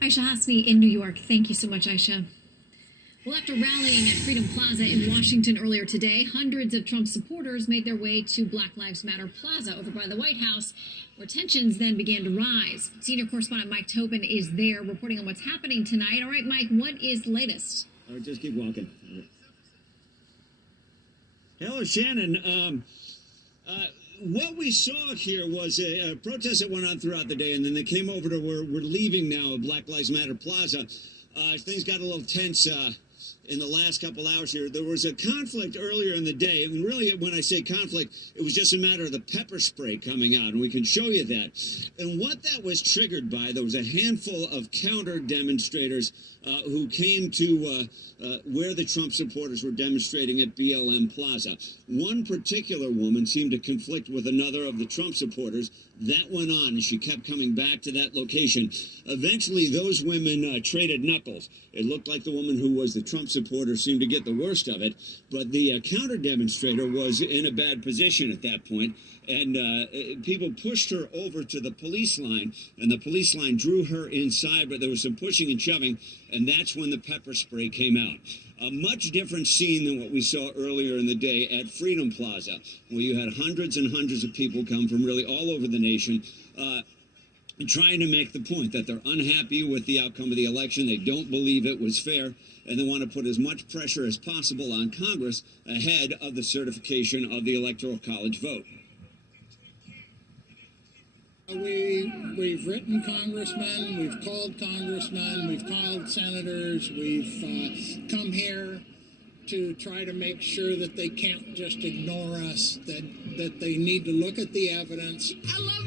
Aisha Hasmi in New York. Thank you so much, Aisha. Well, after rallying at Freedom Plaza in Washington earlier today, hundreds of Trump supporters made their way to Black Lives Matter Plaza over by the White House, where tensions then began to rise. Senior correspondent Mike Tobin is there reporting on what's happening tonight. All right, Mike, what is latest? All right, just keep walking. Hello, Shannon. What we saw here was a protest that went on throughout the day, and then they came over to where we're leaving now at Black Lives Matter Plaza. Things got a little tense in the last couple hours here. There was a conflict earlier in the day, and really, when I say conflict, it was just a matter of the pepper spray coming out, and we can show you that. And what that was triggered by, there was a handful of counter demonstrators who came to where the Trump supporters were demonstrating at BLM Plaza. One particular woman seemed to conflict with another of the Trump supporters. That went on, and she kept coming back to that location. Eventually, those women traded knuckles. It looked like the woman who was the Trump supporter seemed to get the worst of it, but the counter demonstrator was in a bad position at that point, and people pushed her over to the police line, and the police line drew her inside, but there was some pushing and shoving, and that's when the pepper spray came out. A much different scene than what we saw earlier in the day at Freedom Plaza, where you had hundreds and hundreds of people come from really all over the nation, trying to make the point that they're unhappy with the outcome of the election. They don't believe it was fair, and they want to put as much pressure as possible on Congress ahead of the certification of the Electoral College vote. We've written congressmen, we've called congressmen, we've called senators, we've come here to try to make sure that they can't just ignore us, that they need to look at the evidence. I love